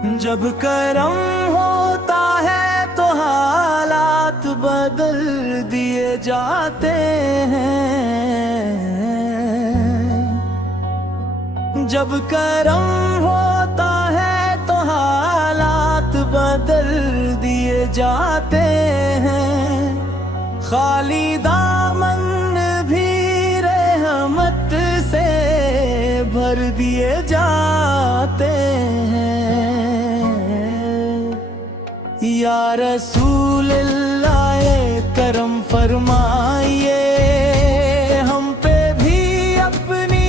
जब करम होता है तो हालात बदल दिए जाते हैं। जब करम होता है तो हालात बदल दिए जाते हैं। खाली दामन भी रहमत से भर दिए जाते हैं। या रसूल अल्लाह करम फरमाइए, हम पे भी अपनी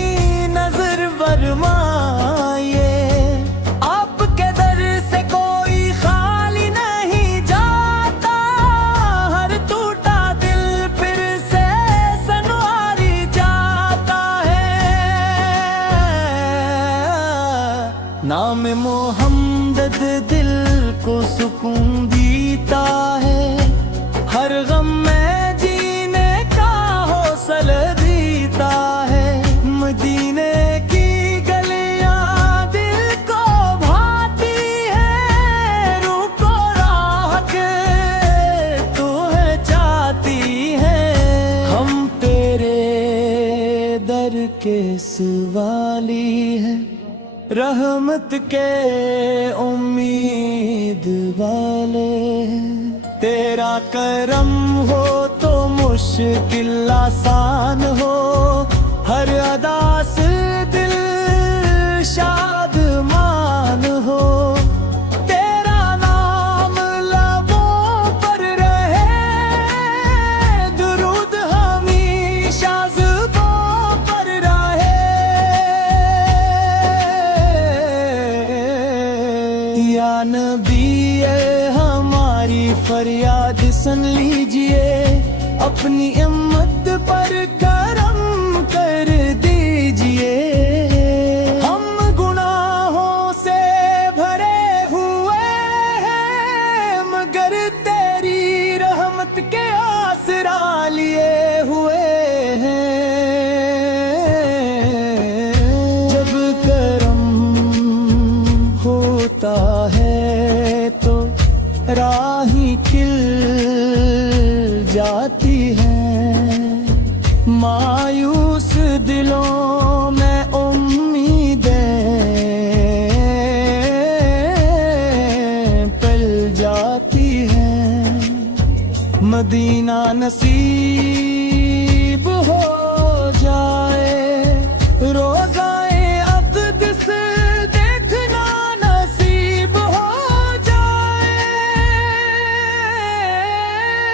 नजर फरमाइए। आपके दर से कोई खाली नहीं जाता, हर टूटा दिल फिर से सनवारी जाता है। नाम मोहम्मद दिल को सुकून देता है, हर गम में जीने का हौसला देता है। मदीने की गलियां दिल को भाती है, रूह को राहत तू है चाहती है। हम तेरे दर के सवाली है, रहमत के उम्मीद वाले। तेरा करम हो तो मुश्किल आसान हो, हर अदा से दिल शादमान हो। तेरा नाम लबों पर रहे, दुरूद हमेशा ज़ुबां पर रहे। या नबी हमारी फरियाद सुन लीजिए, अपनी उम्मत पर करम कर दीजिए। हम गुनाहों से भरे हुए हैं, मगर तेरी रहमत के आसरा लिए हुए हैं। जब करम होता है तो राही खिल जाती है, मायूस दिलों में उम्मीदें पल जाती हैं। मदीना नसीब हो जाए, रोज़ाए अक़दस देखना नसीब हो जाए।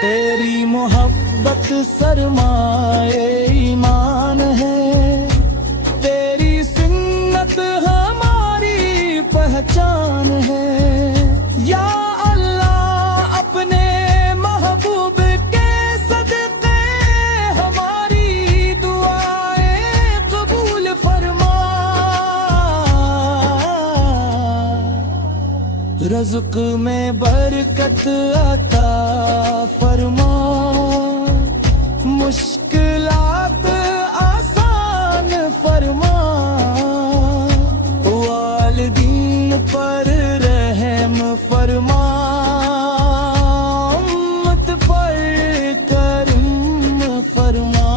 तेरी मोहब्बत सरमाए ईमान है, तेरी सुन्नत हमारी पहचान है। या अल्लाह अपने महबूब के सदक़े हमारी दुआएं कबूल फरमा। रज़्क़ में बरकत अता फरमा, मुश्किलात आसान फरमा। वालिदीन पर रहम फरमा, उम्मत पर करम फरमा।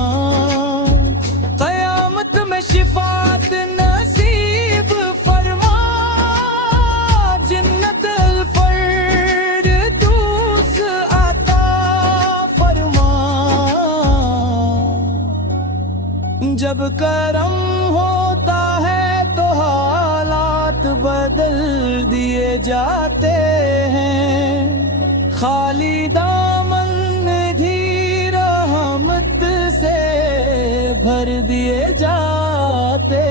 क़यामत में शिफात नसीब फरमा, जन्नत अल-फ़िरदौस अता फरमा। जब करम होता है तो हालात बदल दिए जाते हैं। खाली दामन भी रहमत से भर दिए जाते